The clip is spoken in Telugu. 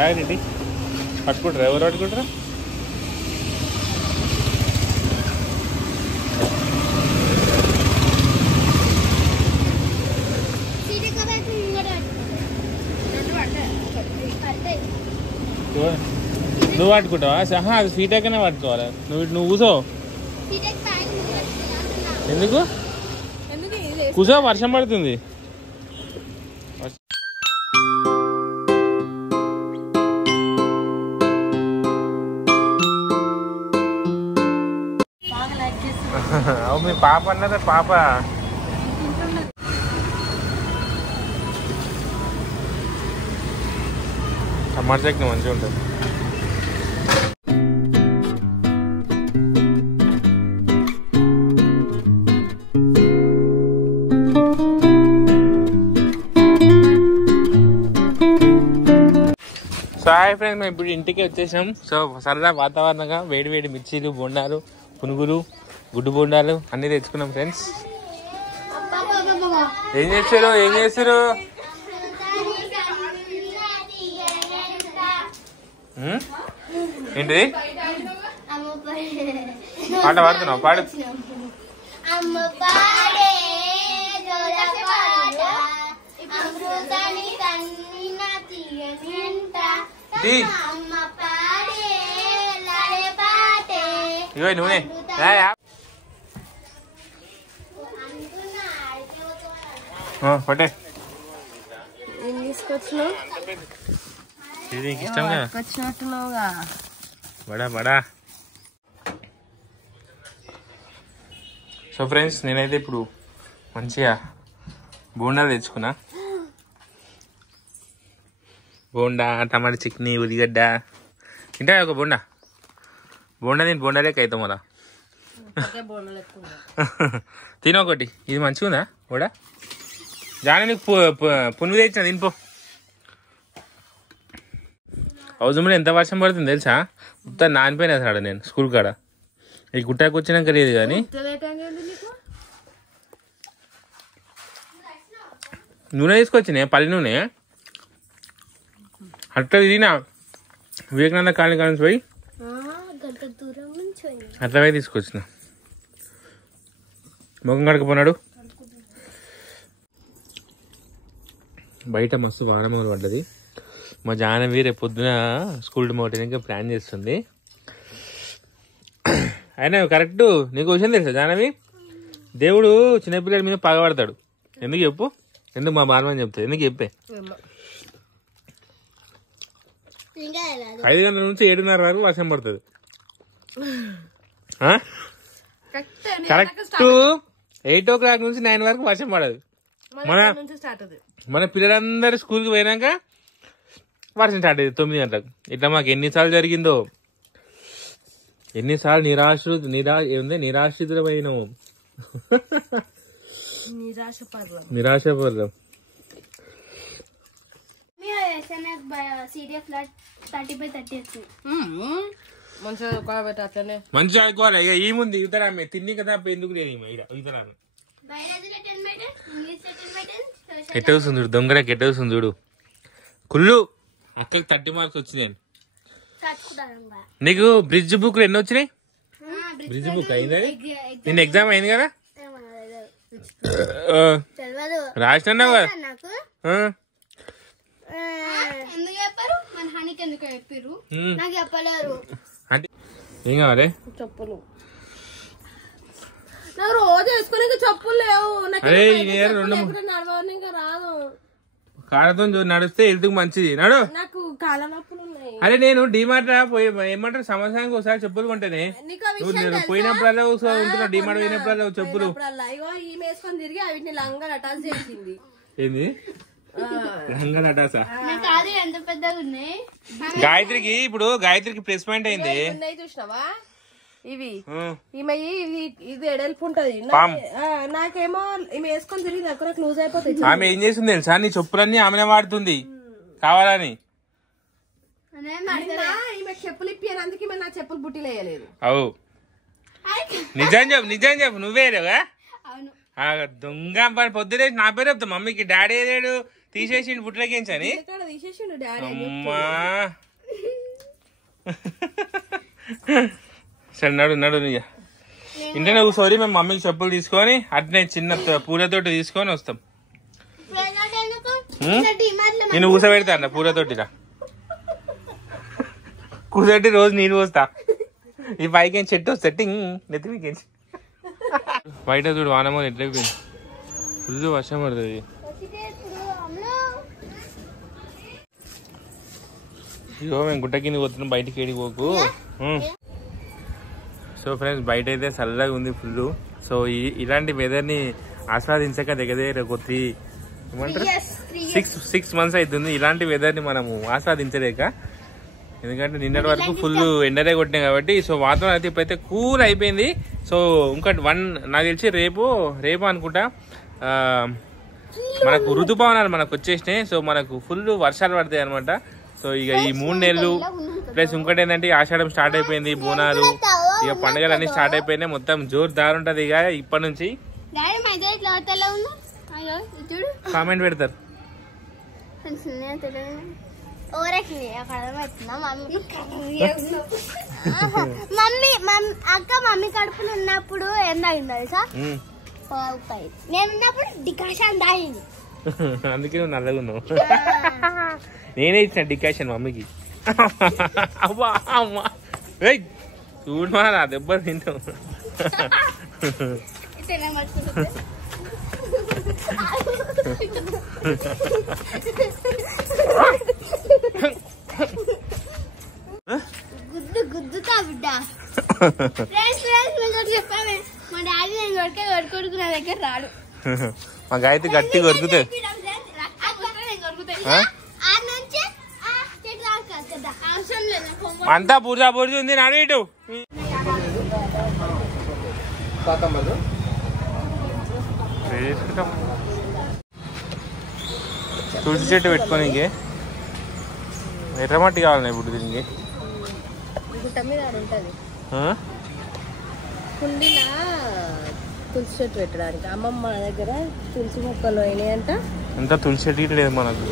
Bag ready పట్టుకుంటారా? ఎవరు పట్టుకుంటారా? నువ్వు పట్టుకుంటావా? సహా అది సీట్ ఎక్కనే పట్టుకోవాలి. నువ్వు కూసో. ఎందుకు కూసో? వర్షం పడుతుంది. అవు మీ పాప అన్నదా? పాప టమాటా చట్నీ మంచిగా ఉంటుంది. సో హాయ్ ఫ్రెండ్స్, మేము ఇప్పుడు ఇంటికి వచ్చేసాం. సో సరదా వాతావరణంగా వేడి వేడి మిర్చీలు, బొండాలు, పునుగులు, గుడ్డు బొండాలు అన్నీ తెచ్చుకున్నాం ఫ్రెండ్స్. ఏం చేస్తారు? ఏంటిది? పాట పాడుతున్నావు? పాడు. ఇగో నూనె పట్టే తీసుకొచ్చినావు. ఇది నీకు ఇష్టం కదా? వచ్చినట్టున్నావుగా. బడా బడా. సో ఫ్రెండ్స్, నేనైతే ఇప్పుడు మంచిగా బోండాలు తెచ్చుకున్నా. బోండా, టమాటా చట్నీ, ఉల్లిగడ్డ. తింటా ఒక బోండా నేను బోండా లెక్క అవుతాం అలా. తినొకటి. ఇది మంచిగా ఉందా బోడా? జాన నీకు పునుగు తెచ్చిన తినిపో. అవసరంలో ఎంత వర్షం పడుతుంది తెలుసా? మొత్తం నానిపోయినా సార్ నేను స్కూల్ కాడ. ఈ గుట్టాకు వచ్చినాక లేదు కానీ నూనె తీసుకొచ్చినాయి, పల్లి నూనె. అట్లా తిరిగినా వివేకానంద కాలనీ కాలేజ్ పోయి అట్లా పోయి తీసుకొచ్చిన. ముఖం కడుక్కుపోన్నాడు. బయట మస్తు వానమూలు పడ్డది. మా జాహ్నవి రేపు పొద్దున స్కూల్ మోటానికి ప్లాన్ చేస్తుంది. అయినా కరెక్ట్ నీకు విషయం తెలుసా జాహ్నవి? దేవుడు చిన్నపిల్లల మీద పగబడతాడు. ఎందుకు చెప్పు? ఎందుకు మా బాలమని చెప్తాడు? ఎందుకు చెప్పే? 5 గంటల నుంచి 7:30 వరకు వర్షం పడుతుంది. కరెక్ట్ 8 o'clock నుంచి 9 వరకు వర్షం పడదు. మన పిల్లలందరూ స్కూల్కి పోయినాక వర్షం స్టార్ట్ అయ్యింది 9 గంటలకు. ఇట్లా మాకు ఎన్నిసార్లు జరిగిందో, ఎన్నిసార్లు నిరాశ్రితమైనము. నిరాశపడదాం. మంచిగా ఆడుకోవాలి. ఇక ఈ ముందు ఇతర తిన్ని కదా ఎందుకు లేదు ఇతర ఎట్టవుతుంది చూడు. దొంగలకు ఎట్టవుతుంది చూడు. కుళ్ళు అక్కడికి 30 మార్క్స్ వచ్చినాయి. నీకు బ్రిడ్జ్ బుక్ ఎన్ని వచ్చినాయి? బ్రిడ్జ్ బుక్ అయింది. నిన్న ఎగ్జామ్ అయింది కదా? రాసినావు కదా? ఏం కావాలి? చెప్పులు. నాకు రోజు వేసుకునే చెప్పులు లేవు. కాళ్ళతో నడిస్తే హెల్త్ మంచిది. నడు. నాకు కాళ్ళ నొప్పులు ఉన్నాయి. అరే నేను డిమార్ట్ పోయి ఏమంటారు సంవత్సరానికి ఒకసారి చెప్పులు కొంటేనే. పోయినప్పుడల్లా ఉంటున్నావు. డిమార్ట్ పోయినప్పుడల్లా చెప్పులు తిరిగి అవి లంగా అటాచ్ చేసింది. ఏంది గాయత్రికి? ఇప్పుడు గాయత్రికి ప్రెస్ పాయింట్ అయింది. చూసినావా ఇవి? ఇది ఎడల్పు ఉంటది. నాకేమో ఈమె వేసుకొని తిరిగి దగ్గర క్లూజ్ అయిపోతుంది. ఆమె ఏం చేస్తుంది తెలుసా? నీ చెప్పులన్నీ ఆమెనే వాడుతుంది కావాలని. ఈమె చెప్పులు ఇప్పినందుకు ఈమె నా చెప్పులు బుట్టిలు వేయలేదు. అవు నిజం చెప్పు నువ్వేరేగా దొంగ. పొద్దునే నా పేరు చెప్తా మమ్మీకి. డాడీ ఏదేడు తీసేసిండు బుట్లకించని అమ్మా సరే నడు నడు ఇక ఇంటనే కూర్చోరి మేము మమ్మీకి చెప్పులు తీసుకొని అట్నే చిన్న పూలతోటి తీసుకొని వస్తాం. నేను కూసబెడతా అన్న పూలతోటిరా కూసబెట్టి రోజు నీళ్ళు పోస్తా. ఈ పైకి చెట్టు వస్తా నెత్తికి బయట చూడు వానమో ఎట్లయిపోయింది ఫుల్ వర్షం పడుతుంది. ఇగో మేము గుట్ట కింద పోతున్నాం బయటికి ఏడికి పోకు. సో ఫ్రెండ్స్ బయట అయితే చల్లగా ఉంది ఫుల్. సో ఇలాంటి వెదర్ని ఆస్వాదించక దగ్గర కొద్ది ఏమంటారు 6 months అవుతుంది ఇలాంటి వెదర్ని మనము ఆస్వాదించలేక. ఎందుకంటే నిన్నటి వరకు ఫుల్ ఎండరే కొట్టినాయి కాబట్టి. సో వాతావరణం అయితే ఇప్పుడైతే కూల్ అయిపోయింది. సో ఇంకోటి నాకు తెలిసి రేపు అనుకుంటా మనకు ఋతుపవనాలు మనకు వచ్చేసినాయి. సో మనకు ఫుల్ వర్షాలు పడతాయి అనమాట. సో ఇక ఈ 3 నెలలు ప్లస్ ఇంకోటి ఏంటంటే ఆషాఢం స్టార్ట్ అయిపోయింది, బోనాలు ఇక పండుగలు అన్ని స్టార్ట్ అయిపోయినాయి. మొత్తం జోరుదారు ఉంటది ఇక ఇప్పటి నుంచి. కామెంట్ పెడతారు అక్క మమ్మీ కడుపులు ఉన్నప్పుడు ఏం తాగింది తెలుసా? నేనున్నప్పుడు డికాషన్ తాగింది. అందుకే నువ్వు నల్లగా ఉన్నావు. నేనే ఇచ్చిన డికాషన్ మమ్మీకి. అవ్వా అమ్మా చూడు మా నా దెబ్బ తింటావు. గుద్దుతా బిడ్డ. చెప్పామే మా డాడీ నేను కొడుకు నా దగ్గర రాడు. మా గాయత్రి గట్టి కొరుకుతుంది. అంతా బుర్జా బుర్జి ఉంది నాడు ఇటు. తులసి చెట్టు పెట్టుకొని ఇంకే ఎర్రమట్టి కావాలి ఇప్పుడు దీనికి. కుండీలా తులసి చెట్టు పెట్టడానికి అమ్మమ్మ దగ్గర తులసి మొక్కలు అయినాయంట. అంతా తులసి చెట్టు లేదు మనకు.